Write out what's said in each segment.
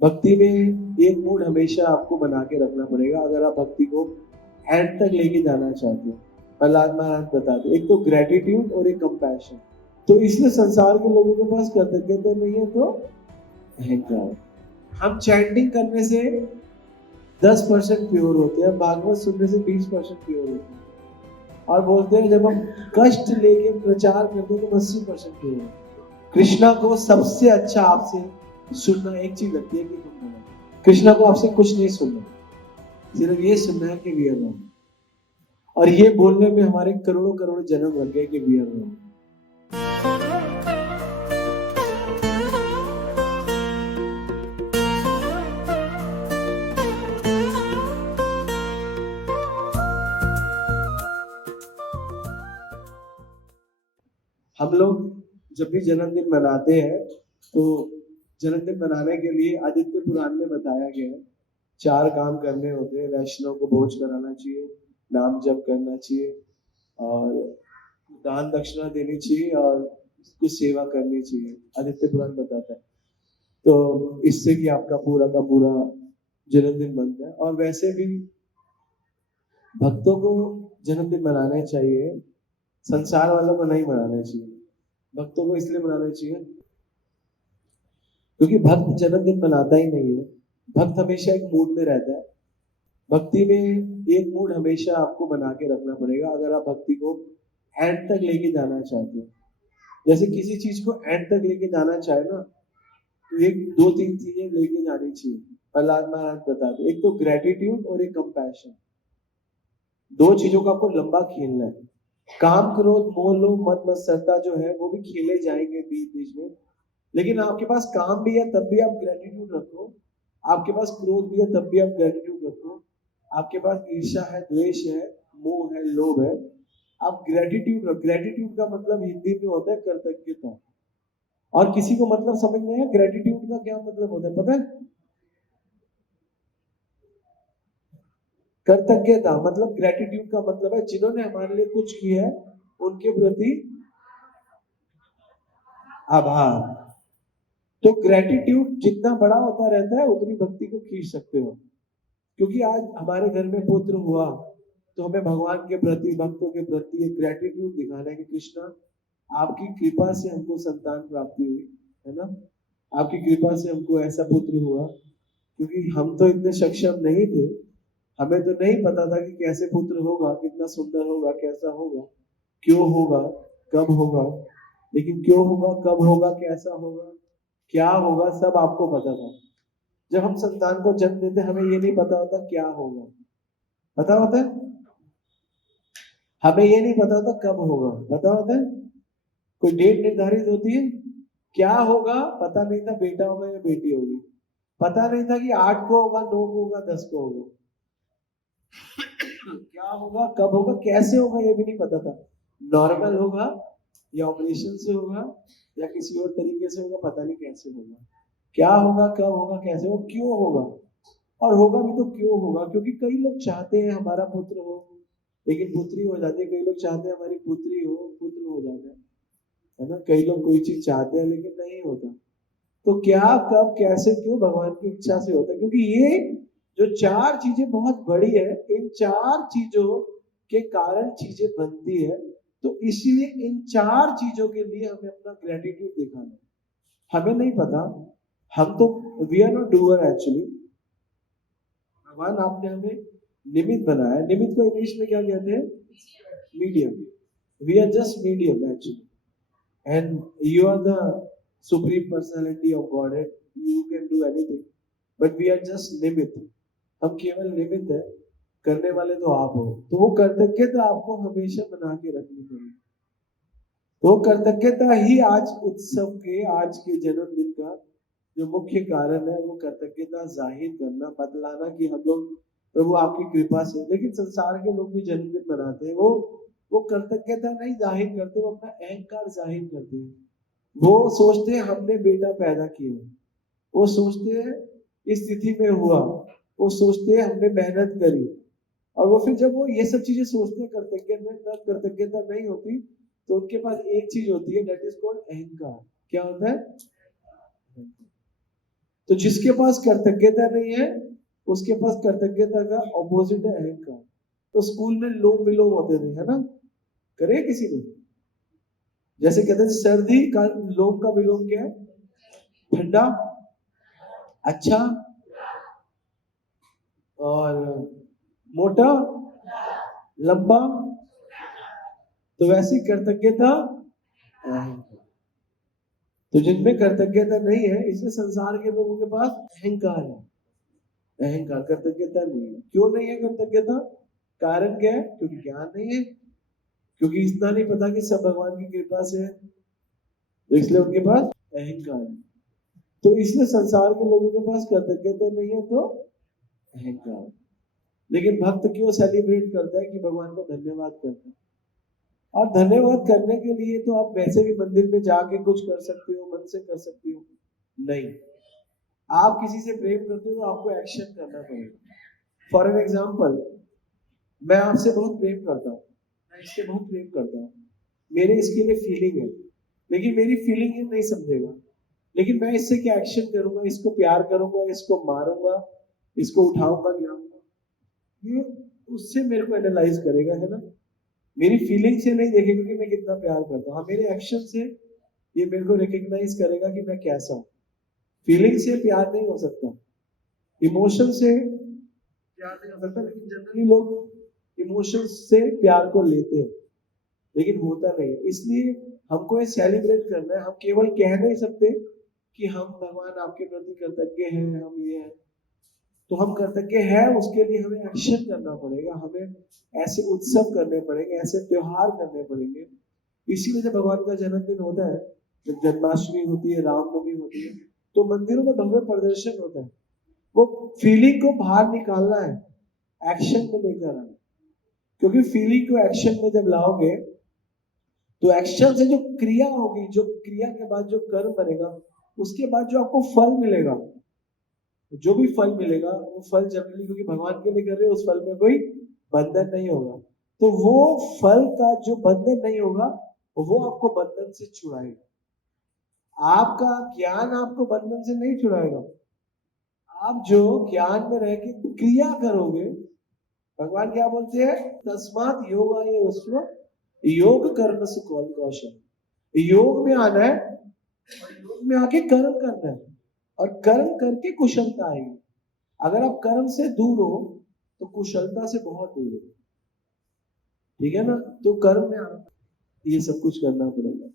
भक्ति में एक मूड हमेशा आपको बना के रखना पड़ेगा अगर आप भक्ति को एंड तक लेके जाना चाहते हो। प्रहलाद महाराज बताते, एक तो ग्रेटिट्यूड और एक कंपैशन। तो इसलिए संसार के लोगों के पास कृतज्ञता नहीं है तो अहंकार। हम चैंटिंग करने से 10% प्योर होते हैं, भागवत सुनने से 20% प्योर होते हैं, और बोलते हैं जब हम कष्ट लेके प्रचार करते हैं तो 80% प्योर होते हैं। कृष्णा को सबसे अच्छा आपसे सुनना एक चीज लगती है कि तुम बोलो, कृष्णा को आपसे कुछ नहीं सुनना, सिर्फ ये सुनना है कि वी आर रॉन्ग, और ये बोलने में हमारे करोड़ों करोड़ जन्म लग गए कि वी आर रॉन्ग। हम लोग जब भी जन्मदिन मनाते हैं तो जन्मदिन मनाने के लिए आदित्य पुराण में बताया गया है 4 काम करने होते हैं। वैष्णव को भोज कराना चाहिए, नाम जप करना चाहिए, और दान दक्षिणा देनी चाहिए, और कुछ सेवा करनी चाहिए। आदित्य पुराण बताता है। तो इससे कि आपका पूरा का पूरा जन्मदिन बनता है। और वैसे भी भक्तों को जन्मदिन मनाने चाहिए, संसार वालों को नहीं मनाने चाहिए। भक्तों को इसलिए मनाना चाहिए क्योंकि भक्त जन्मदिन मनाता ही नहीं है। भक्त हमेशा एक मूड में रहता है। भक्ति में एक मूड हमेशा आपको बना के रखना पड़ेगा अगर आप भक्ति को एंड तक लेके जाना चाहते हो। जैसे किसी चीज को एंड तक लेके जाना चाहे ना, तो एक 2-3 चीजें लेके जानी चाहिए। प्रहलाद महाराज बताते, एक तो ग्रेटिट्यूड और एक कंपैशन। 2 चीजों का आपको लंबा खेलना है। काम क्रोध मोह लोभ मद मत्सरता जो है वो भी खेले जाएंगे बीच बीच में, लेकिन आपके पास काम भी है तब भी आप ग्रेटिट्यूड रखो, आपके पास क्रोध भी है तब भी आप ग्रेटिट्यूड रखो, आपके पास ईर्ष्या है, द्वेष है, मोह है, लोभ है, आप ग्रेटिट्यूड रखो। ग्रेटिट्यूड का मतलब हिंदी में होता है कृतज्ञता। और किसी को मतलब समझ में है ग्रेटिट्यूड का क्या मतलब होता है पता है? कृतज्ञता मतलब ग्रेटिट्यूड का मतलब है जिन्होंने हमारे लिए कुछ किया है उनके प्रति आभार। तो ग्रेटिट्यूड जितना बड़ा होता रहता है उतनी भक्ति को खींच सकते हो। क्योंकि आज हमारे घर में पुत्र हुआ तो हमें भगवान के प्रति, भक्तों के प्रति एक ग्रेटिट्यूड दिखाना है कि कृष्णा आपकी कृपा से हमको संतान प्राप्ति हुई है ना, आपकी कृपा से हमको ऐसा पुत्र हुआ। क्योंकि हम तो इतने सक्षम नहीं थे, हमें तो नहीं पता था कि कैसे पुत्र होगा, कितना सुंदर होगा, कैसा होगा, क्यों होगा, कब होगा। लेकिन क्यों होगा, कब होगा, कैसा होगा, क्या होगा, सब आपको पता था। जब हम संतान को जन्म देते हमें ये नहीं पता होता क्या होगा, पता होता है? हमें ये नहीं पता होता कब होगा, पता होता है? कोई डेट निर्धारित होती है, क्या होगा पता नहीं था, बेटा होगा या बेटी होगी, पता नहीं था कि 8 को होगा, 9 को होगा, 10 को होगा। क्या होगा, कब होगा, कैसे होगा ये भी नहीं पता था। नॉर्मल होगा या ऑपरेशन से होगा या किसी और तरीके से होगा, पता नहीं कैसे होगा। क्या होगा, कब होगा, कैसे होगा, क्यों होगा, और होगा भी तो क्यों होगा। क्योंकि कई लोग चाहते हैं हमारा पुत्र हो लेकिन पुत्री हो जाती है, कई लोग चाहते हैं हमारी पुत्री हो, पुत्र हो जाता है ना। कई लोग कोई चीज चाहते हैं लेकिन नहीं होता। तो क्या, कब, कैसे, क्यों भगवान की इच्छा से होता है। क्योंकि ये जो 4 चीजें बहुत बड़ी है, इन 4 चीजों के कारण चीजें बनती है। तो इसीलिए इन 4 चीजों के लिए हमें अपना ग्रेटिट्यूड दिखाना है। हमें नहीं पता, हम तो we are not doer actually. भगवान आपने हमें निमित्त बनाया। निमित्त को इंग्लिश में क्या कहते हैं? Medium. We are just medium actually, and you are the supreme personality of Godhead. You can do anything, but we are just निमित्त। हम केवल निमित्त है, करने वाले तो आप हो। तो वो कृतज्ञता आपको हमेशा बना के रखनी पड़ेगी। तो कृतज्ञता ही आज उत्सव के, आज के जन्मदिन का जो मुख्य कारण है, वो कृतज्ञता जाहिर करना, बतलाना कि हम लोग प्रभु आपकी कृपा से। लेकिन संसार के लोग भी जन्मदिन मनाते हैं, वो कृतज्ञता नहीं जाहिर करते, वो अपना अहंकार जाहिर करते हैं। वो सोचते हैं हमने बेटा पैदा किया, वो सोचते हैं इस तिथि में हुआ, वो सोचते हैं हमने मेहनत करी। और वो फिर जब वो ये सब चीजें सोचते हैं, कृतज्ञता नहीं होती, तो उनके पास एक चीज होती है, दैट इज कॉल्ड अहंकार। क्या होता है? तो जिसके पास कृतज्ञता नहीं है उसके पास कृतज्ञता का ऑपोजिट है अहंकार। तो स्कूल में लोम विलोम होते थे, है ना? करे किसी ने? जैसे कहते हैं सर्दी का लोम का विलोम क्या है? ठंडा, अच्छा और मोटा, लंबा। तो वैसी कृतज्ञता अहंकार। तो जिनमें कृतज्ञता नहीं है, इसलिए संसार के लोगों के पास अहंकार है। अहंकार, कृतज्ञता नहीं है। क्यों नहीं है कृतज्ञता? कारण क्या है? क्योंकि ज्ञान नहीं है, क्योंकि इतना नहीं पता कि सब भगवान की कृपा से है, तो इसलिए उनके पास अहंकार है। तो इसलिए संसार के लोगों के पास कृतज्ञता नहीं है तो अहंकार। लेकिन भक्त क्यों सेलिब्रेट करता है कि भगवान को धन्यवाद करता है? और धन्यवाद करने के लिए तो आप वैसे भी मंदिर में जाके कुछ कर सकते हो, मन से कर सकते हो, नहीं। आप किसी से प्रेम करते हो तो आपको एक्शन करना पड़ेगा। फॉर एन एग्जाम्पल, मैं आपसे बहुत प्रेम करता हूँ, मैं इससे बहुत प्रेम करता हूँ, मेरे इसके लिए फीलिंग है, लेकिन मेरी फीलिंग ये नहीं समझेगा। लेकिन मैं इससे क्या एक्शन करूंगा? इसको प्यार करूंगा, इसको मारूंगा, इसको उठाऊंगा, गिराऊंगा, ये उससे मेरे को एनालाइज करेगा, है ना? मेरी फीलिंग से नहीं देखेगा कि मैं कितना प्यार करता हूँ। हाँ, मेरे एक्शन से ये मेरे को रिकग्नाइज करेगा कि मैं कैसा हूँ। फीलिंग से प्यार नहीं हो सकता, इमोशन से प्यार नहीं हो सकता। लेकिन जनरली लोग इमोशन से प्यार को लेते हैं, लेकिन होता नहीं है। इसलिए हमको ये सेलिब्रेट करना है। हम केवल कह नहीं सकते कि हम भगवान आपके प्रति कृतज्ञ हैं, हम ये हैं। तो हम कृतज्ञ हैं, उसके लिए हमें एक्शन करना पड़ेगा, हमें ऐसे उत्सव करने पड़ेंगे, ऐसे त्योहार करने पड़ेंगे। इसीलिए जब भगवान का जन्मदिन होता है, जब जन्माष्टमी होती है, रामनवमी होती है, तो मंदिरों में भव्य प्रदर्शन होता है। वो फीलिंग को बाहर निकालना है, एक्शन में लेकर आना। क्योंकि फीलिंग को एक्शन में जब लाओगे तो एक्शन से जो क्रिया होगी, जो क्रिया के बाद जो कर्म बनेगा, उसके बाद जो आपको फल मिलेगा, जो भी फल मिलेगा वो फल जनरली, क्योंकि भगवान के लिए कर रहे हो, उस फल में कोई बंधन नहीं होगा। तो वो फल का जो बंधन नहीं होगा वो आपको बंधन से छुड़ाएगा। आपका ज्ञान आपको बंधन से नहीं छुड़ाएगा। आप जो ज्ञान में रह के क्रिया करोगे, भगवान क्या बोलते हैं? तस्मात योगा ये उसमें योग कर्म से कौशल। योग में आना है और योग में आके कर्म करना है, और कर्म करके कुशलता आएगी। अगर आप कर्म से दूर हो तो कुशलता से बहुत दूर हो, ठीक है ना? तो कर्म में आना, ये सब कुछ करना पड़ेगा।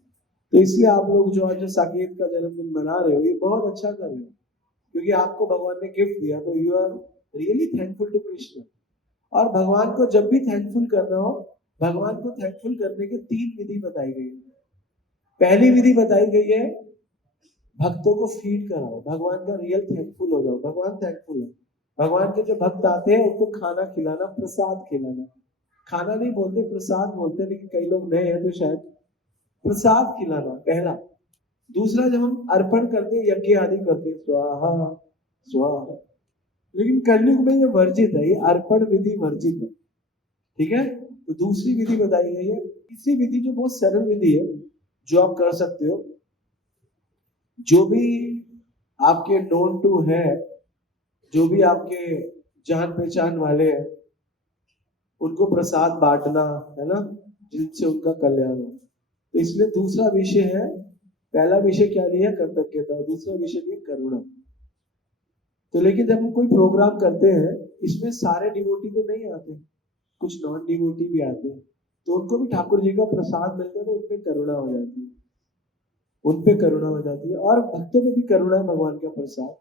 तो इसलिए आप लोग जो आज साकेत का जन्मदिन मना रहे हो, ये बहुत अच्छा कर रहे हो, क्योंकि आपको भगवान ने गिफ्ट दिया, तो you are really thankful to Krishna. और भगवान को जब भी थैंकफुल करना हो, भगवान को थैंकफुल करने के 3 विधि बताई गई है। पहली विधि बताई गई है, भक्तों को फीड कराओ, भगवान का रियल थैंकफुल हो जाओ। भगवान थैंकफुल है। भगवान के जो भक्त आते हैं उनको खाना खिलाना, प्रसाद खिलाना। खाना नहीं बोलते, प्रसाद बोलते, लेकिन कई लोग नए हैं तो शायद प्रसाद खिलाना पहला। दूसरा, जब हम अर्पण करते, यज्ञ आदि करते, स्वाहा स्वाहा, लेकिन कलयुग में ये वर्जित है, ये अर्पण विधि वर्जित है, ठीक है? तो दूसरी विधि बताई गई है। तीसरी विधि जो बहुत सरल विधि है, जो आप कर सकते हो, जो भी आपके नोन टू है, जो भी आपके जान पहचान वाले हैं, उनको प्रसाद बांटना, है ना, जिनसे उनका कल्याण हो। तो इसलिए दूसरा विषय है, पहला विषय क्या लिया? कृतज्ञता। दूसरा विषय लिया करुणा। तो लेकिन जब हम कोई प्रोग्राम करते हैं, इसमें सारे डिवोटी तो नहीं आते, कुछ नॉन डिवोटी भी आते हैं, तो उनको भी ठाकुर जी का प्रसाद मिलता है, तो उनपे करुणा हो जाती है, उनपे करुणा हो जाती है। और भक्तों में भी करुणा है, भगवान का प्रसाद।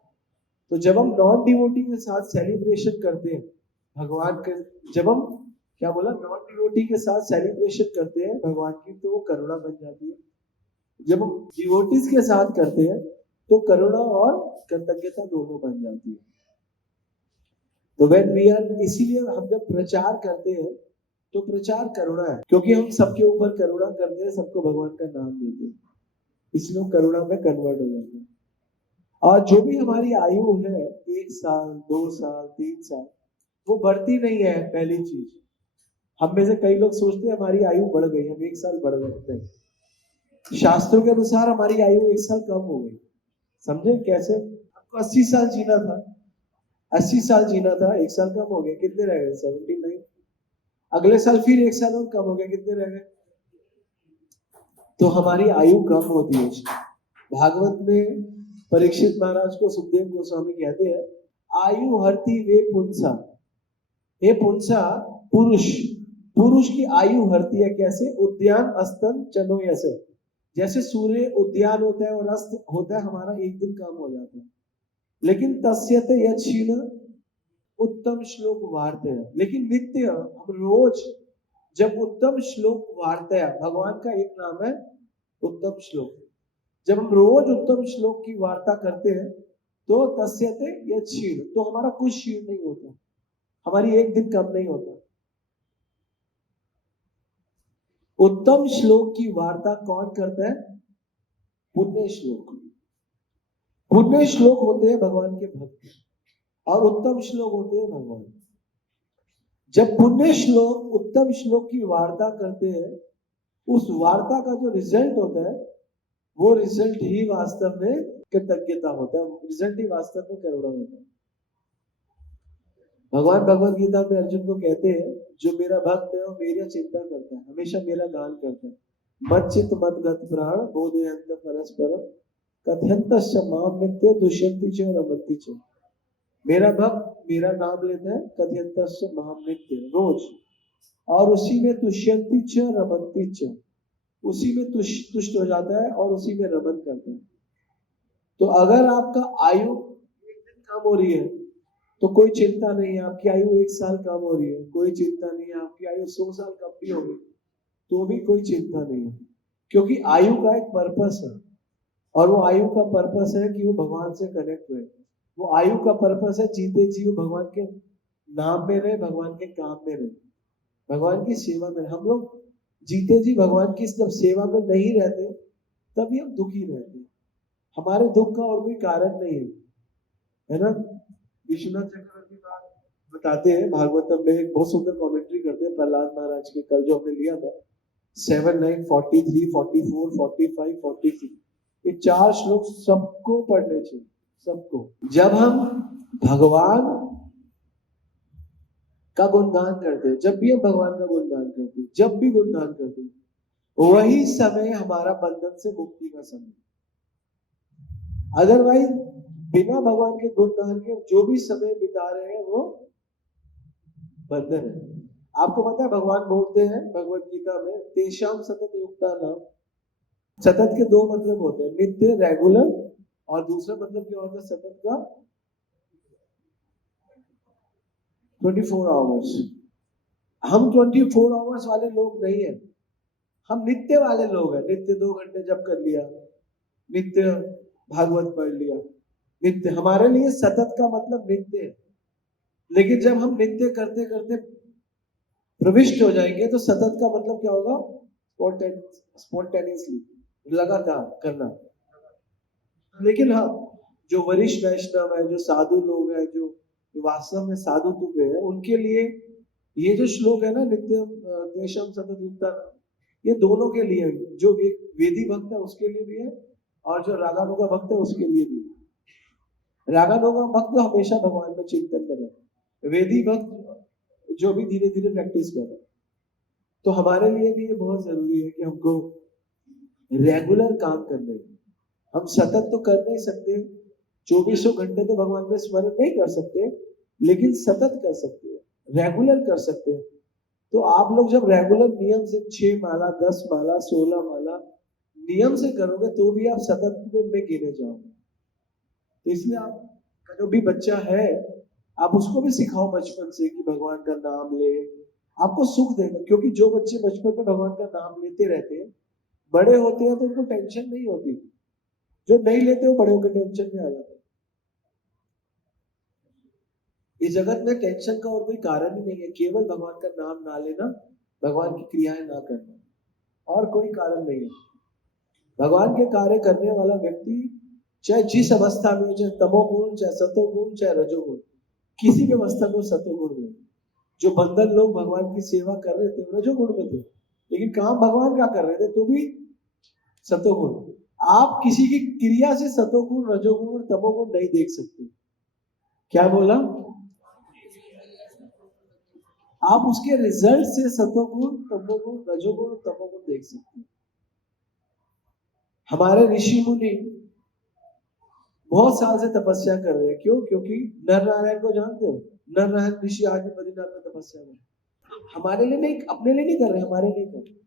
तो जब हम नॉन डिवोटी के साथ सेलिब्रेशन करते हैं भगवान के, जब हम क्या बोला, नॉन डिवोटी के साथ सेलिब्रेशन करते हैं भगवान की, तो वो करुणा बन जाती है। जब हम डिवोटीज के साथ करते हैं तो करुणा और कृतज्ञता दोनों बन जाती है। तो व्हेन वी आर, इसीलिए हम जब प्रचार करते हैं तो प्रचार करुणा है, क्योंकि हम सबके ऊपर करुणा करते हैं, सबको भगवान का नाम देते हैं, इसलिए करुणा में कन्वर्ट हो जाते हैं। और जो भी हमारी आयु है, 1 साल 2 साल 3 साल, वो बढ़ती नहीं है। पहली चीज, हम में से कई लोग सोचते हैं हमारी आयु बढ़ गई, हम 1 साल बढ़ गए। शास्त्रों के अनुसार हमारी आयु 1 साल कम हो गई। समझे कैसे? 80 साल जीना था, 80 साल जीना था, 1 साल कम हो गया, कितने रह गए? 79। अगले साल फिर 1 साल और कम हो गया, कितने रह गए? तो हमारी आयु कम होती है। भागवत में परीक्षित महाराज को सुखदेव गोस्वामी कहते हैं, आयु हरति वे पुंसा, हे पुंसा पुरुष, पुरुष की आयु हरती है कैसे? उद्यान अस्तन चलो ऐसे, जैसे सूर्य उद्यान होता है और अस्त होता है, हमारा एक दिन काम हो जाता है। लेकिन तस्यते यक्षीण उत्तम श्लोक वार्ते हैं, लेकिन नित्य हम रोज जब उत्तम श्लोक वार्ते हैं, भगवान का एक नाम है उत्तम श्लोक, जब हम रोज उत्तम श्लोक की वार्ता करते हैं तो तस्यते यक्षीण, तो हमारा कुछ क्षीण नहीं होता, हमारी एक दिन कम नहीं होता। उत्तम श्लोक की वार्ता कौन करता है? पुण्य श्लोक। पुण्य श्लोक होते हैं भगवान के भक्त और उत्तम श्लोक होते हैं भगवान। जब पुण्य श्लोक उत्तम श्लोक की वार्ता करते हैं, उस वार्ता का जो रिजल्ट होता है वो रिजल्ट ही वास्तव में कृतज्ञता होता है, रिजल्ट ही वास्तव में करुणा होता है। भगवान भगवत गीता में अर्जुन को कहते हैं, जो मेरा भक्त है वो मेरी चिंता करता है, हमेशा मेरा गान करता है। मत चित मत गत प्राण बोधयंत परस्परम कथयंतश्च माम नित्य दुष्यन्ति च रमन्ति च। मेरा भक्त मेरा नाम लेता है, कथयंतश्च माम नित्य, रोज, और उसी में तुष्यन्ति च रमन्ति च, उसी में तुष्ट हो जाता है और उसी में रमन करता है। तो अगर आपका आयु एक दिन कम हो रही है तो कोई चिंता नहीं है, आपकी आयु 1 साल कम हो रही है कोई चिंता नहीं है, आपकी आयु 100 साल कम भी होगी तो भी कोई चिंता नहीं है, क्योंकि आयु का एक पर्पस है, और वो आयु का पर्पस है कि वो भगवान से कनेक्ट रहे। वो आयु का पर्पस है जीते जी वो भगवान के नाम में रहे, भगवान के काम में रहे, भगवान की सेवा में। हम लोग जीते जी भगवान की जब सेवा में नहीं रहते तभी हम दुखी रहते हैं, हमारे दुख का और कोई कारण नहीं है ना। विश्वनाथ चक्रवर्ती बताते हैं, भागवतम में एक बहुत सुंदर कमेंट्री करते हैं प्रहलाद महाराज के, कल जो हमने लिया था 7, 9, 43, 44, 45, 46, ये 4 श्लोक सबको पढ़ने चाहिए, सबको। जब हम भगवान का गुणगान करते हैं, जब भी हम भगवान का गुणगान करते हैं, जब भी गुणगान करते हैं, वही समय हमारा बंधन से मुक्ति का समय। अदरवाइज बिना भगवान के गुणगान के जो भी समय बिता रहे हैं वो बंधन है। आपको पता है भगवान बोलते हैं भगवत गीता में, तेषाम सतत युक्ता नाम। सतत के 2 मतलब होते हैं, नित्य रेगुलर, और दूसरा मतलब क्या होता है सतत का? 24 आवर्स। हम 24 आवर्स वाले लोग नहीं है, हम नित्य वाले लोग हैं। नित्य 2 घंटे जप कर लिया, नित्य भागवत पढ़ लिया, नित्य। हमारे लिए सतत का मतलब नित्य है। लेकिन जब हम नित्य करते करते प्रविष्ट हो जाएंगे तो सतत का मतलब क्या होगा? स्पॉन्टेनियसली, लगातार करना। लेकिन हाँ, जो वरिष्ठ वैष्णव है, जो साधु लोग हैं, जो वास्तव में साधु तुक है, उनके लिए ये जो श्लोक है ना, नित्य तेषाम सतत युक्ता, ये दोनों के लिए है। जो वेदी भक्त है उसके लिए भी है और जो रागानुगा भक्त है उसके लिए भी है। रागानुगा भक्त तो हमेशा भगवान में चिंतन करे, वेदी भक्त जो भी धीरे धीरे प्रैक्टिस करे। तो हमारे लिए भी ये बहुत जरूरी है कि हमको रेगुलर काम करने, हम सतत तो कर नहीं सकते, 2400 घंटे तो भगवान में स्मरण नहीं कर सकते, लेकिन सतत कर सकते हैं, रेगुलर कर सकते हैं। तो आप लोग जब रेगुलर नियम से 6 माला, 10 माला, 16 माला नियम से करोगे तो भी आप सतत में गिने जाओगे। तो इसलिए आप जो भी बच्चा है आप उसको भी सिखाओ बचपन से कि भगवान का नाम ले, आपको सुख देगा। क्योंकि जो बच्चे बचपन में भगवान का नाम लेते रहते हैं, बड़े होते हैं तो उनको टेंशन नहीं होती। जो नहीं लेते वो बड़े होकर टेंशन में आ जाते हैं। इस जगत में टेंशन का और कोई कारण ही नहीं है, केवल भगवान का नाम ना लेना, भगवान की क्रियाएं ना करना, और कोई कारण नहीं है। भगवान के कार्य करने वाला व्यक्ति चाहे जिस अवस्था में, चाहे तमोगुण, चाहे सतोगुण, चाहे रजोगुण, किसी भी अवस्था में सतोगुण में। जो बंदर लोग भगवान की सेवा कर रहे थे रजोगुण में थे, लेकिन काम भगवान का कर रहे थे तो भी सतोगुण। आप किसी की क्रिया से सतोगुण, रजोगुण और तमोगुण नहीं देख सकते। क्या बोला? आप उसके रिजल्ट से सतोगुण, तमोगुण, रजोगुण और तमोगुण देख सकते हैं। हमारे ऋषि मुनि बहुत साल से तपस्या कर रहे हैं। क्यों? क्योंकि नर नारायण को जानते हो, नर नारायण ऋषि आज भी बद्रीनाथ में तपस्या में। हमारे लिए नहीं, अपने लिए नहीं कर रहे, हमारे लिए कर रहे।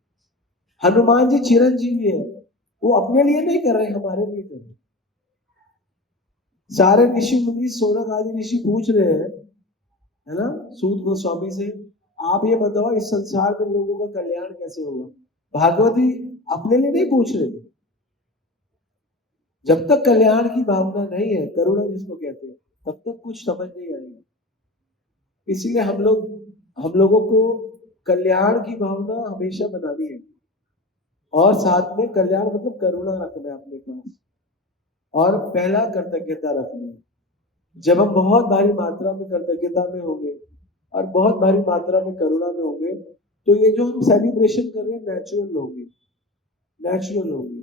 हनुमान जी चिरंजीवी है, वो अपने लिए नहीं कर रहे, हमारे लिए कर रहे। सारे ऋषि मुनि, सोनक आदि ऋषि पूछ रहे हैं, है ना, सूत गोस्वामी से, आप ये बताओ इस संसार में लोगों का कल्याण कैसे होगा। भागवती अपने लिए नहीं पूछ रहे। जब तक कल्याण की भावना नहीं है, करुणा जिसको कहते हैं, तब तक कुछ समझ नहीं आएगा। इसलिए हम लोगों को कल्याण की भावना हमेशा बनानी है, और साथ में कल्याण मतलब करुणा रखना है अपने पास, और पहला कृतज्ञता रखनी है। जब हम बहुत भारी मात्रा में कृतज्ञता में होंगे और बहुत भारी मात्रा में करुणा में होंगे, तो ये जो हम सेलिब्रेशन कर रहे हैं नेचुरल होगी, नेचुरल होगी।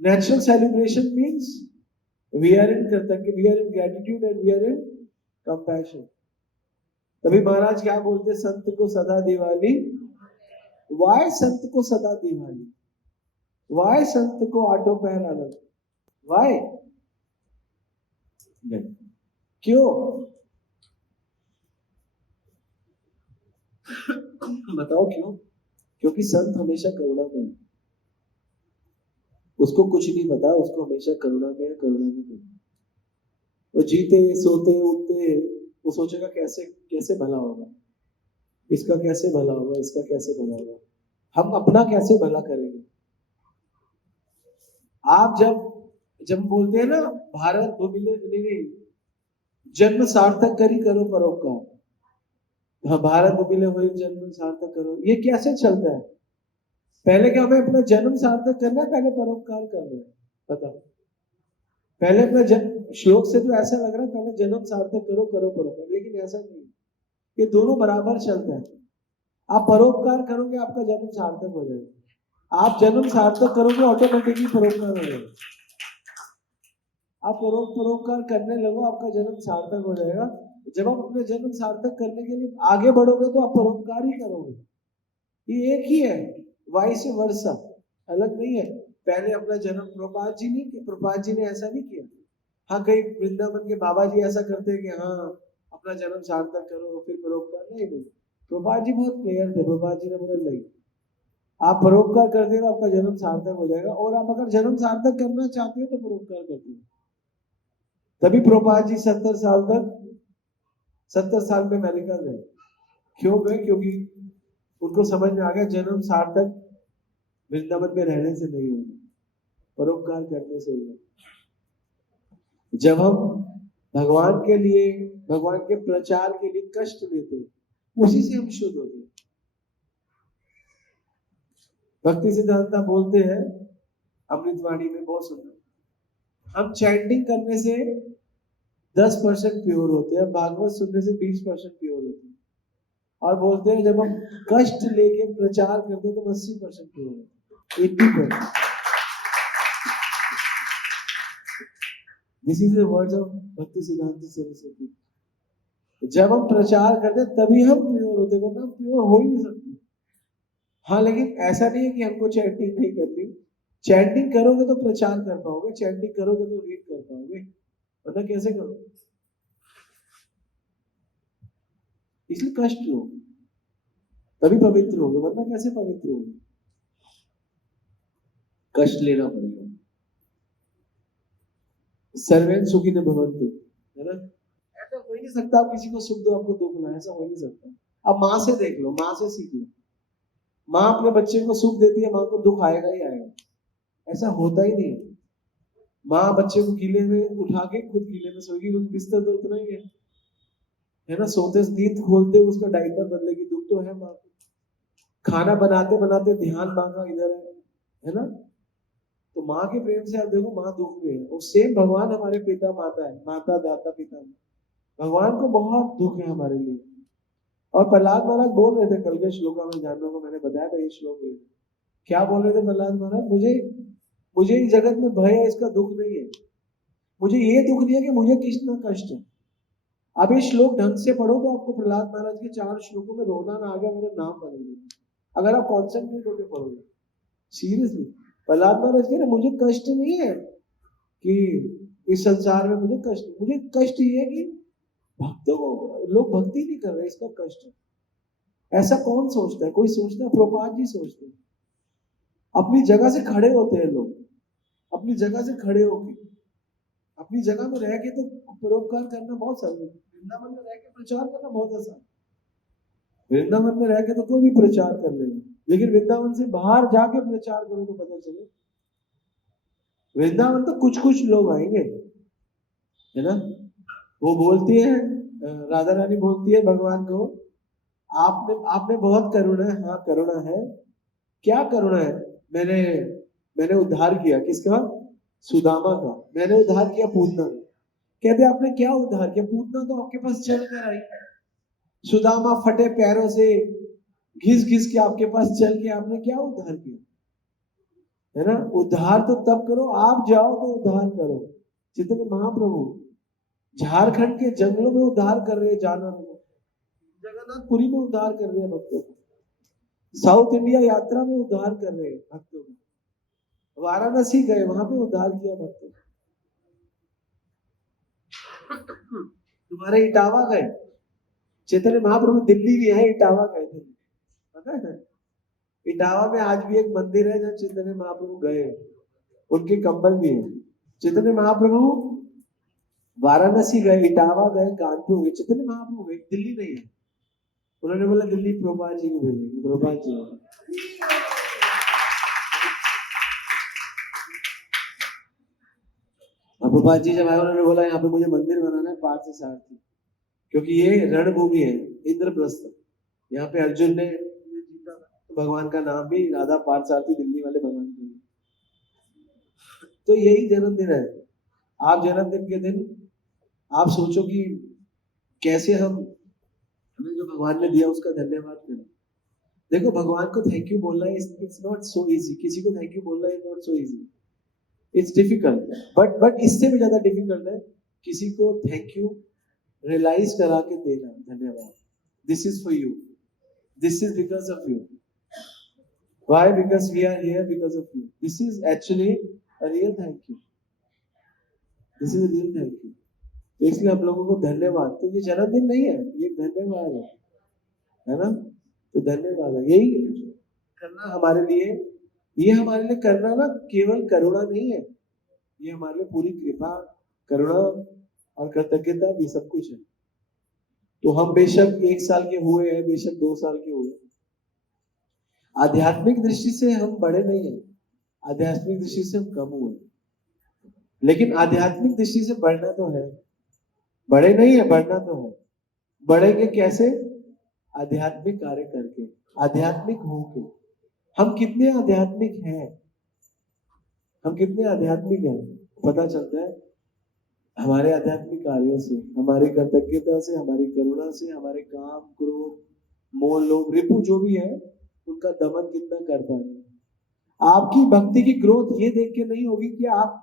Natural celebration means we are in कृतज्ञ, we are in gratitude and we are in compassion. तभी महाराज क्या बोलते, संत को सदा दिवाली। वाय संत को सदा दिवाली, वाय संत को आटो पैर आनंद, वाय क्यों? बताओ क्यों? क्योंकि संत हमेशा करुणा में है, उसको कुछ नहीं पता, उसको हमेशा करुणा में है, करुणा में है। वो जीते सोते उठते वो सोचेगा कैसे कैसे भला होगा, इसका कैसे भला होगा, इसका कैसे भला होगा, हम अपना कैसे भला करेंगे। आप जब जब बोलते हैं ना भारत भूमि जन्म सार्थक करी करो परोपकार, हाँ भारत भूमि हुई जन्म सार्थक करो, ये कैसे चलता है? पहले क्या हमें अपना जन्म सार्थक करना है, पहले परोपकार करना है? बताओ, पहले अपना जन्म, श्लोक से तो ऐसा लग रहा है पहले जन्म सार्थक करो करो परोपकार, लेकिन ऐसा नहीं, ये दोनों बराबर चलता है। आप परोपकार करोगे आपका जन्म सार्थक हो जाएगा, आप जन्म सार्थक करोगे ऑटोमेटिकली परोपकार हो जाएगा। आप परोपकार करने लगो, आपका जन्म सार्थक हो जाएगा। जब आप अपने जन्म सार्थक करने के लिए आगे बढ़ोगे तो आप परोपकार ही करोगे, ये एक ही है, वाइस वर्षा, अलग नहीं है। पहले अपना जन्म प्रभुपाद जी नहीं, प्रभुपाद जी ने ऐसा नहीं किया। हाँ कई वृंदावन के बाबा जी ऐसा करते हैं कि हाँ अपना जन्म सार्थक करो फिर परोपकार, नहीं नहीं, प्रभुपाद जी बहुत क्लियर थे, प्रभुपाद जी ने बोला नहीं, आप परोपकार करते हो आपका जन्म सार्थक हो जाएगा, और आप अगर जन्म सार्थक करना चाहते हो तो परोपकार करते हो। तभी प्रभुपाद जी 70 साल में अमेरिका गए। क्यों गए? क्योंकि उनको समझ में आ गया जन्म सार्थक वृंदावन में रहने से नहीं होगा, परोपकार करने से होगा। जब हम भगवान के लिए, भगवान के प्रचार के लिए कष्ट देते हैं, उसी से हम शुद्ध होते हैं। भक्ति सिद्धांत बोलते हैं अमृतवाणी में बहुत सुंदर, हम चैंटिंग करने से 10% प्योर होते हैं, भागवत सुनने से 20% प्योर होते हैं, और बोलते हैं जब हम कष्ट लेके प्रचार करते हैं तो 80% प्योर होते हैं, 80%। This is the words of भक्ति सिद्धांत सरस्वती। जब हम प्रचार करते हैं तभी हम प्योर होते हैं, वरना हम प्योर हो ही नहीं सकते। हाँ लेकिन ऐसा नहीं है कि हमको चैंटिंग नहीं करनी, चैंटिंग करोगे तो प्रचार कर पाओगे, चैंटिंग करोगे तो रीड कर पाओगे, वरना कैसे करोगे? इसलिए कष्ट लो तभी पवित्र होगे, वरना कैसे पवित्र होगे? कष्ट लेना पड़ेगा। सर्वेन सुखी न भवन्तु, है ना? ऐसा हो ही नहीं सकता आप किसी को सुख दो आपको दुख ना, ऐसा हो ही नहीं सकता। अब माँ से देख लो, माँ से सीख लो, माँ अपने बच्चे को सुख देती है, माँ को दुख आएगा ही आएगा, ऐसा होता ही नहीं। माँ बच्चे को गीले में उठा के खुद गीले में सोएगी, क्योंकि बिस्तर तो उतना ही है ना, सोते नींद खोलते उसका डायपर बदलेगी, दुख तो है माँ को। खाना बनाते बनाते ध्यान माँ का इधर है ना, तो माँ के प्रेम से आप देखो माँ दुख में है। और सेम भगवान हमारे पिता माता है, माता दाता पिता, भगवान को बहुत दुख है हमारे लिए। और प्रहलाद महाराज बोल रहे थे कल के श्लोका में, जानने को मैंने बताया था ये श्लोक है। क्या बोल रहे थे प्रहलाद महाराज? मुझे इस जगत में भय है, इसका दुख नहीं है। मुझे ये दुख नहीं है कि मुझे कितना कष्ट है। अब ये श्लोक ढंग से पढ़ो तो आपको प्रहलाद महाराज के 4 श्लोकों में रोना ना आ गया, मेरा नाम बदल गया। अगर आप कॉन्सेंट्रेट होकर पढ़ोगे सीरियसली, प्रहलाद महाराज कह रहे मुझे कष्ट नहीं है कि इस संसार में मुझे कष्ट, मुझे कष्ट ये है कि भक्तों को लोग भक्ति नहीं कर रहे, इसका कष्ट है। ऐसा कौन सोचता है? कोई सोचता है? प्रभुपाद जी सोचते हैं। अपनी जगह से खड़े होते हैं लोग, अपनी जगह से खड़े होके, अपनी जगह में रह के तो परोपकार करना बहुत सरल है। वृंदावन में रह के प्रचार करना बहुत आसान। वृंदावन में रह के तो कोई भी प्रचार कर लेगा, लेकिन वृंदावन से बाहर जाके प्रचार करो तो पता चले। वृंदावन तो कुछ कुछ लोग आएंगे, है ना। वो बोलती है, राधा रानी बोलती है भगवान को, आप में बहुत करुणा है। हाँ करुणा है। क्या करुणा है? मैंने उद्धार किया। किसका? सुदामा का। मैंने उद्धार किया पूतना का। कहते आपने क्या उद्धार किया? पूतना तो आपके पास चल कर आई, सुदामा फटे पैरों से घिस घिस के आपके पास चल के, आपने क्या उद्धार किया? है ना। उद्धार तो तब करो, आप जाओ तो उद्धार करो। चैतन्य महाप्रभु झारखंड के जंगलों में उद्धार कर रहे हैं जानवरों को, जगन्नाथपुरी में उद्धार कर रहे हैं भक्तों को, साउथ इंडिया यात्रा में उद्धार कर रहे हैं भक्तों को, वाराणसी गए वहां पे उद्धार किया भक्तों को, तुम्हारे इटावा गए। चैतन्य महाप्रभु दिल्ली भी है, इटावा गए थे, पता है? इटावा में आज भी एक मंदिर है जहाँ चैतन्य महाप्रभु गए, उनके कंबल भी है। चैतन्य महाप्रभु वाराणसी गए, इटावा गए, कानपुर गए, चैतन्य महाप्रभु गए, दिल्ली नहीं है। उन्होंने बोला दिल्ली प्रभुपाद जी को भेजेंगे, प्रभुपाद जी। प्रभुपाद जी जब आए उन्होंने बोला यहाँ पे मुझे मंदिर बनाना है पार्थ सारथी, क्योंकि ये रणभूमि है, इंद्रप्रस्थ। यहाँ पे अर्जुन ने जीता, तो भगवान का नाम भी राधा पार्थ सारथी दिल्ली वाले भगवान के। तो यही जन्मदिन है। आप जन्मदिन के दिन आप सोचो कि कैसे हमें जो भगवान ने दिया उसका धन्यवाद करें। देखो भगवान को थैंक यू बोलना इट्स नॉट सो इजी। किसी को थैंक यू बोलना is not so easy, it's difficult. But इससे भी ज्यादा डिफिकल्ट है किसी को थैंक यू रियलाइज करा के देना, धन्यवाद, this is for you, this is because of you. Why? Because we are here because of you. This is actually a real thank you, this is a real thank you. तो इसलिए हम लोगों को धन्यवाद। तो ये जन्मदिन नहीं है, ये धन्यवाद है ना। तो धन्यवाद है, यही करना हमारे लिए। ये हमारे लिए करना ना केवल करुणा नहीं है, ये हमारे लिए पूरी कृपा, करुणा और कृतज्ञता भी सब कुछ है। तो हम बेशक 1 साल के हुए हैं, बेशक 2 साल के हुए, आध्यात्मिक दृष्टि से हम बड़े नहीं हैं, आध्यात्मिक दृष्टि से हम कम हुए, लेकिन आध्यात्मिक दृष्टि से बढ़ना तो है। बड़े नहीं है, बढ़ना तो है। बढ़ेंगे कैसे? आध्यात्मिक कार्य करके, आध्यात्मिक होके। हम कितने आध्यात्मिक हैं, हम कितने आध्यात्मिक हैं पता चलता है हमारे आध्यात्मिक कार्यों से, हमारी कृतज्ञता से, हमारी करुणा से, हमारे काम, क्रोध, मोह, लोभ, रिपु जो भी है उनका दमन कितना कर पाए। आपकी भक्ति की ग्रोथ ये देख के नहीं होगी कि आप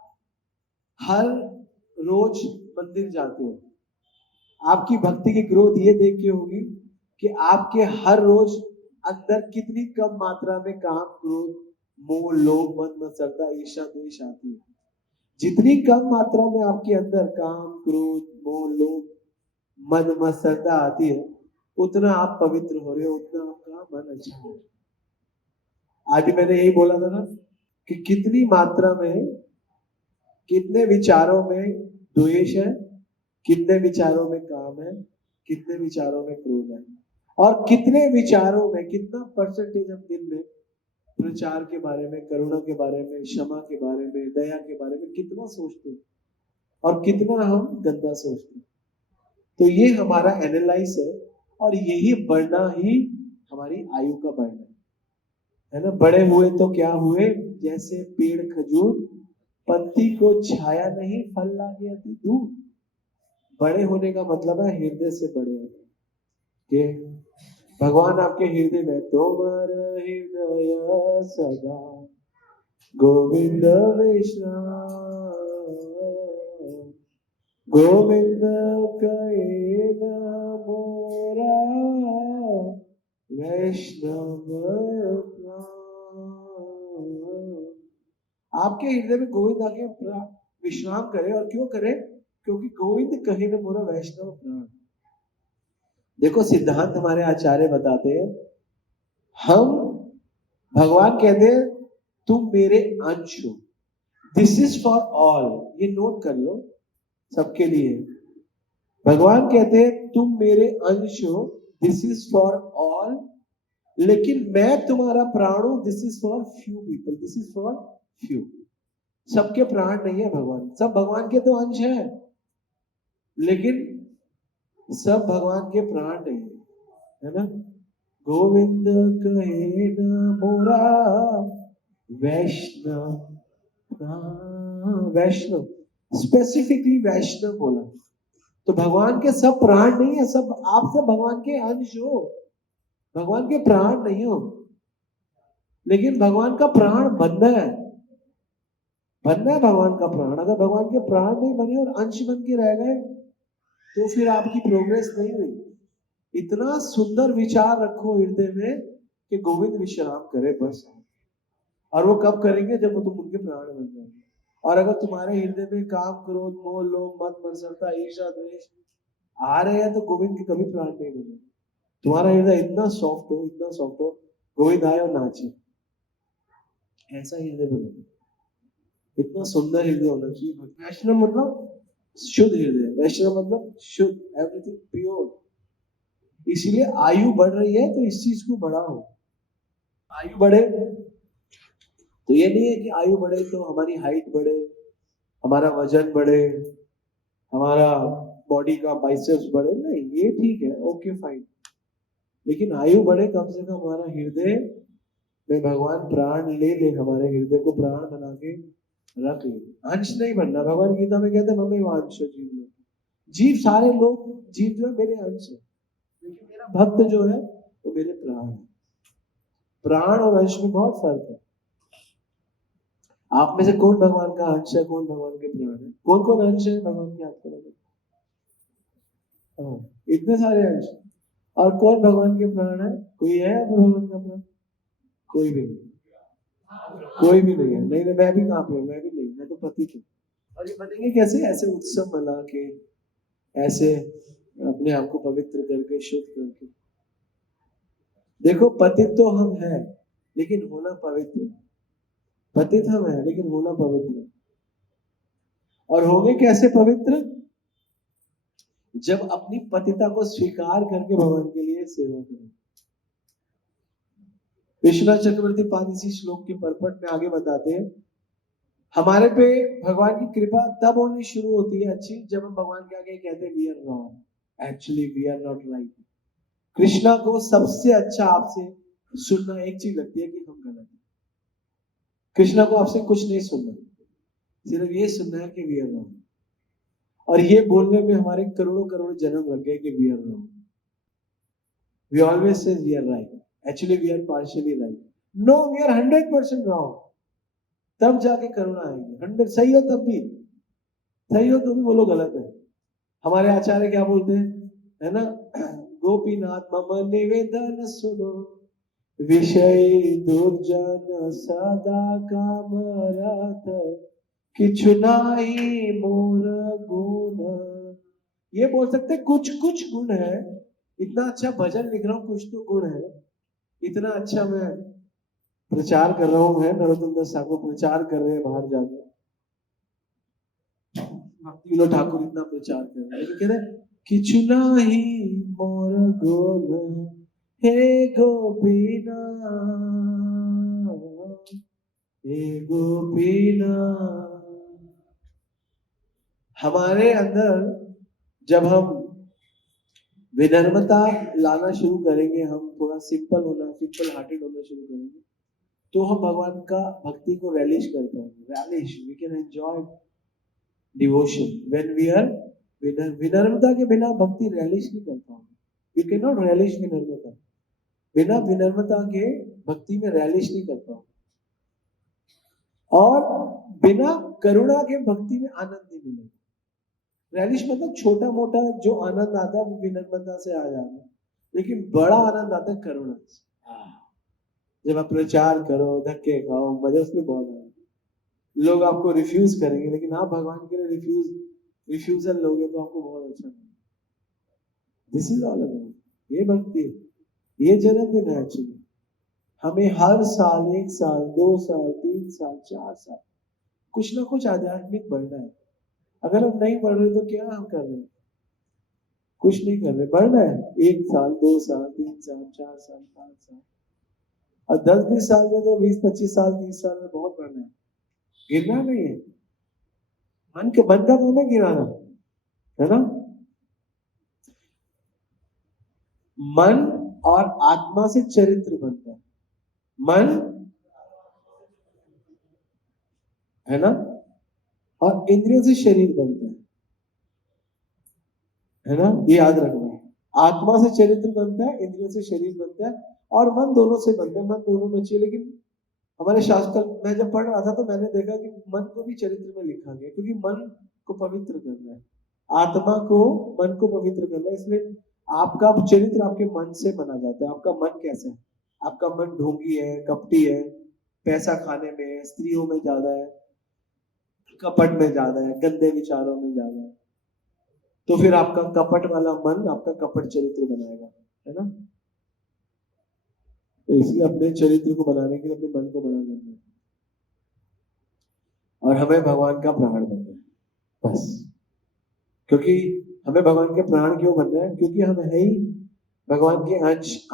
हर रोज मंदिर जाते हो। आपकी भक्ति की ग्रोथ ये देख के होगी कि आपके हर रोज अंदर कितनी कम मात्रा में काम, क्रोध, मोह, लोभ, मद मत्सरता, ईर्ष्या, द्वेष आती है। जितनी कम मात्रा में आपके अंदर काम, क्रोध, मोह, लोभ, मद मत्सरता आती है, उतना आप पवित्र हो रहे हो, उतना आपका मन अच्छा हो। आज मैंने यही बोला था ना कि कितनी मात्रा में, कितने विचारों में द्वेष है, कितने विचारों में काम है, कितने विचारों में क्रोध है, और कितने विचारों में, कितना परसेंटेज हम दिन में प्रचार के बारे में, करुणा के बारे में, क्षमा के बारे में, दया के बारे में कितना सोचते हैं और कितना हम गंदा सोचते हैं। तो ये हमारा एनालाइज है, और यही बढ़ना ही हमारी आयु का बढ़ना है ना। बड़े हुए तो क्या हुए, जैसे पेड़ खजूर, पत्ती को छाया नहीं, फल लागे अति दूर। बड़े होने का मतलब है हृदय से बड़े होने के। भगवान आपके हृदय में, तोमर हृदय सदा गोविंद विश्राम, गोविंद कहे न मोरा, वैष्णव प्राण। आपके हृदय में गोविंद आके विश्राम करे, और क्यों करे? क्योंकि गोविंद कहे न मोरा वैष्णव प्राण। देखो सिद्धांत हमारे आचार्य बताते हैं, हम भगवान कहते हैं तुम मेरे अंश हो। दिस इज फॉर ऑल, ये नोट कर लो सबके लिए। भगवान कहते हैं तुम मेरे अंश हो, दिस इज फॉर ऑल, लेकिन मैं तुम्हारा प्राण हूं, this is for few people, this is for few. सबके प्राण नहीं है भगवान, सब भगवान के तो अंश है, लेकिन सब भगवान के प्राण नहीं है ना। गोविंद कहे न मोरा, वैष्णव वैष्णव, स्पेसिफिकली वैष्णव बोला। तो भगवान के सब प्राण नहीं है, सब आप सब भगवान के अंश हो, भगवान के प्राण नहीं हो, लेकिन भगवान का प्राण बनना है, बनना है भगवान का प्राण। अगर भगवान के प्राण नहीं बने और अंश बन के रह गए तो फिर आपकी प्रोग्रेस नहीं हुई। इतना सुंदर विचार रखो हृदय में कि गोविंद विश्राम करे बस। और वो कब करेंगे? जब वो तुम उनके प्राण बन जाएंगे। और अगर तुम्हारे हृदय में काम, क्रोध, मोह, लोभ, मद, मत्सरता, ईर्ष्या, द्वेष आ रहे हैं तो गोविंद के कभी प्राण नहीं बने। तुम्हारा हृदय इतना सॉफ्ट हो, इतना सॉफ्ट हो, गोविंद आए और नाचे, ऐसा हृदय बनो। इतना सुंदर हृदय होना चाहिए। वैष्णव मतलब शुद्ध हृदय, वैष्णव मतलब शुद्ध, एवरीथिंग प्योर। इसीलिए आयु बढ़ रही है तो इस चीज को बढ़ाओ। आयु बढ़े तो ये नहीं है कि आयु बढ़े तो हमारी हाइट बढ़े, हमारा वजन बढ़े, हमारा बॉडी का बाइसेप्स बढ़े, नहीं, ये ठीक है, ओके फाइन। लेकिन आयु बढ़े, कम से कम हमारा हृदय में भगवान प्राण ले ले, हमारे हृदय को प्राण बना के रख ले। अंश नहीं बनना। भगवान गीता में कहते हैं मम्मी वांश जीव लोग, जीव सारे लोग, जीव जो है मेरे अंश है, लेकिन मेरा भक्त जो है वो मेरे प्राण है। प्राण और अंश में बहुत फर्क है। आप में से कौन भगवान का अंश है, कौन भगवान के प्राण है? कौन कौन अंश है भगवान के? हाथ में इतने सारे अंश। और कौन भगवान के प्राण है? कोई है भगवान का प्राण? कोई भी नहीं, कोई भी नहीं है। नहीं नहीं, मैं भी कहाँ पे हूँ, मैं भी नहीं, मैं तो पति हूँ। और ये बनेंगे कैसे? ऐसे उत्सव मना के, ऐसे अपने आप को पवित्र करके, शुद्ध करके। देखो पतित तो हम हैं, लेकिन होना पवित्र। पतित हम हैं लेकिन होना पवित्र। और होंगे कैसे पवित्र? जब अपनी पतिता को स्वीकार करके भगवान के लिए सेवा करें। विश्वनाथ चक्रवर्ती पाद इसी श्लोक के परपट में आगे बताते हैं, हमारे पे भगवान की कृपा तब होनी शुरू होती है अच्छी, जब हम भगवान के आगे कहते हैं we are wrong, actually we are not right. Krishna को सबसे अच्छा आपसे सुनना एक चीज लगती है कि हम गलत हैं। कृष्णा को आपसे कुछ नहीं सुनना, सिर्फ ये सुनना है कि वी आर रॉन्ग। और ये बोलने में हमारे करोड़ों करोड़ जन्म लग गए कि we are wrong. We always से we are right, actually we are partially right. No, we are 100% wrong. तब जाके करुणा आएगी। 100 सही हो तब भी, सही हो तो भी बोलो गलत है। हमारे आचार्य क्या बोलते हैं, है ना, गोपीनाथ मम निवेदन सुनो, विषय दुर्जन सदा काम रथ, किछु नाही मोर गुण। ये बोल सकते कुछ कुछ गुण है, इतना अच्छा भजन लिख रहा हूं, कुछ तो गुण है। इतना अच्छा मैं प्रचार कर रहा हूं, है नरोत्तम दास ठाकुर प्रचार कर रहे हैं बाहर जाकर, भक्ति विनोद ठाकुर इतना प्रचार कर रहे हैं, लेकिन कह रहे किछु नाही मोर गुण, हे गोपीना, हे गोपीना। हमारे अंदर जब हम विनम्रता लाना शुरू करेंगे, हम थोड़ा सिंपल होना, सिंपल हार्टेड होना शुरू करेंगे, तो हम भगवान का भक्ति को रैलिश कर पाएंगे। Relish, we can enjoy devotion when we are विनम्रता के बिना भक्ति रैलिश नहीं कर पाओगे। यू कैन नॉट रैलिश विनम्रता, बिना विनम्रता के भक्ति में रैलिश नहीं कर पाओगे। और बिना करुणा के भक्ति में आनंद नहीं मिलेगा। रैलिश मतलब छोटा मोटा जो आनंद आता है वो विनम्रता से आ जाता है, लेकिन बड़ा आनंद आता है करुणा से। जब आप प्रचार करो, धक्के खाओ, मजा उसमें बहुत आता है। लोग आपको रिफ्यूज करेंगे, लेकिन आप भगवान के लिए रिफ्यूजल लोगे तो आपको बहुत अच्छा लगेगा। दिस इज ऑल अबाउट, ये भक्ति, ये जन्मदिन है एक्चुअली। हमें हर साल 1 साल 2 साल 3 साल 4 साल कुछ ना कुछ आध्यात्मिक बढ़ना है। अगर हम नहीं बढ़ रहे तो क्या हम कर रहे हैं? कुछ नहीं कर रहे, बढ़ना है। 1 साल 2 साल 3 साल 4 साल 5 साल और 10-20 साल में तो 20-25 साल 30 साल में बहुत बढ़ना है। गिरना नहीं है। मन का काम है गिराना, है ना? मन और आत्मा से चरित्र बनता है। मन, है ना, और इंद्रियों से शरीर बनता है ना? ये याद रखना है। आत्मा से चरित्र बनता है, इंद्रियों से शरीर बनता है, और मन दोनों से बनता है। मन दोनों में चाहिए, लेकिन हमारे शास्त्र मैं जब पढ़ रहा था तो मैंने देखा कि मन को भी चरित्र में लिखा गया, क्योंकि मन को पवित्र करना है, आत्मा को, मन को पवित्र करना है। इसलिए आपका चरित्र आपके मन से बना जाता है। आपका मन कैसा है? आपका मन ढोंगी है, कपटी है, पैसा खाने में है, स्त्रियों में ज्यादा है, कपट में ज्यादा है, गंदे विचारों में ज्यादा है, तो फिर आपका कपट वाला मन आपका कपट चरित्र बनाएगा, है ना? तो इसलिए अपने चरित्र को बनाने के लिए अपने मन को बड़ा करना है, और हमें भगवान का प्राण बनना है, बस। क्योंकि हमें भगवान के प्राण क्यों बनना है? क्योंकि हम है ही भगवान के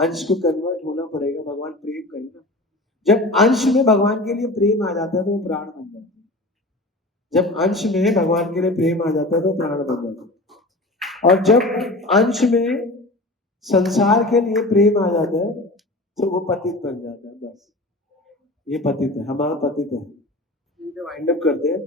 अंश को कन्वर्ट होना पड़ेगा। भगवान प्रेम करेगा। जब अंश में भगवान के लिए प्रेम आ जाता है तो वो प्राण बन जाता है। जब अंश में भगवान के लिए प्रेम आ जाता है तो प्राण बन जाता है। और जब अंश में संसार के लिए प्रेम आ जाता है तो वो पतित बन जाता है। बस ये पतित है, हमारा पतित है। वाइंड अप करते हैं।